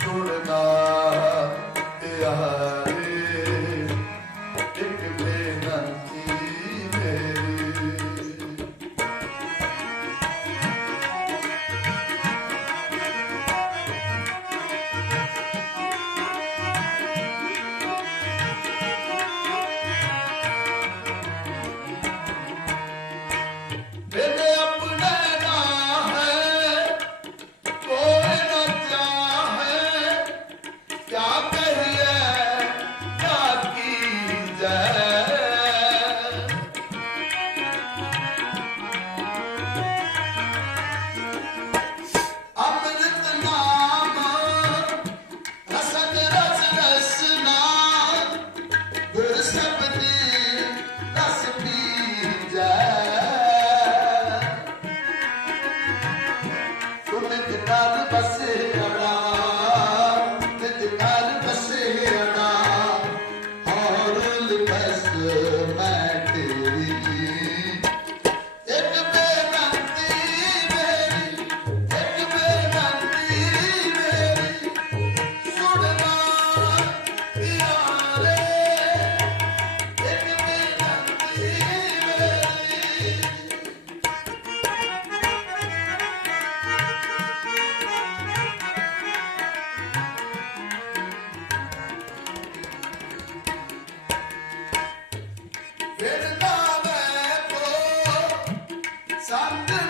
Surah Sabe?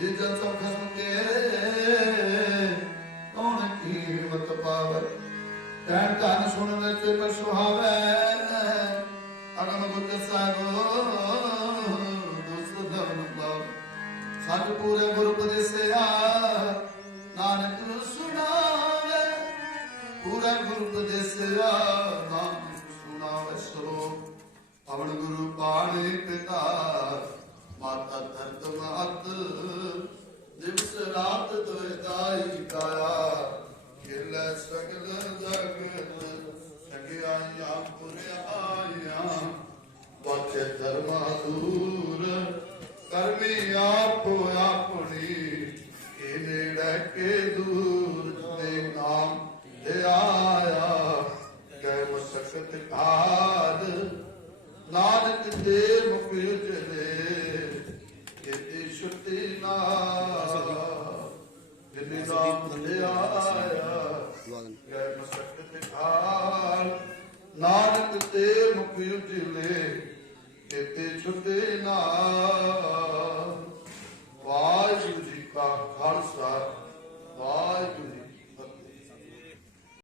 ਜਿਤ ਸੋ ਖਸਮ ਕੇ, ਕੌਣ ਕੀਮਤ ਪਾਵੈ? ਕਹਿਣ ਧਨ ਸੁਣਨ ਵਿੱਚ ਮੈਂ ਸੁਹਾਵੈ। ਅਗਮ ਬੁੱਧ ਸਾਹਿਬ ਦੋਸਤ ਧਰਮ ਪਾਵ। ਸਤ ਪੂਰੇ ਗੁਰ ਉਪਦੇਸਿਆ, ਨਾਨਕ ਸੁਣਾਵੇ। ਪੂਰਾ ਗੁਰ ਉਪਦੇਸਿਆ, ਨਾਨਕ ਸੁਣਾਵੇ ਸੋ ਪਵਨ ਗੁਰੂ ਪਾਣੀ ਪਿਤਾ। ਧਰਤ ਮਾਤ ਦਿਵਸ ਰਾਤ ਤੋਇ ਦਾਈ ਕਾਇਆ। ਖੇਲੇ ਸਗਲ ਜਗਤ ਸਗਿਆਈਆਂ ਪੁਰਿਆਈਆਂ ਵਾਚੇ ਧਰਮਾ ਦੂਰ, ਕਰਮੀ ਆਪੋ ਆਪਣੀ। ਇਹ ਨੇੜੇ ਕੇ ਦੂਰ, ਦੇ ਨਾਮ ਤੇ ਆਇਆ। ਕੈ ਮਸਕਤ ਘਾਦ ਨਾਨਕ ਦੇ ਮੁਖ ਉਜਲੇ ਕਿਤੇ ਛੁੱਟੀ ਨਾ ਜਿਨੇ ਨਾਮ ਲਿਆਇਆ ਕੈ ਮਸਕਤ ਘਾਦ ਨਾਨਕ ਤੇ ਮੁਖ ਉਜਲੇ, ਕਿਤੇ ਛੁੱਟੀ ਨਾ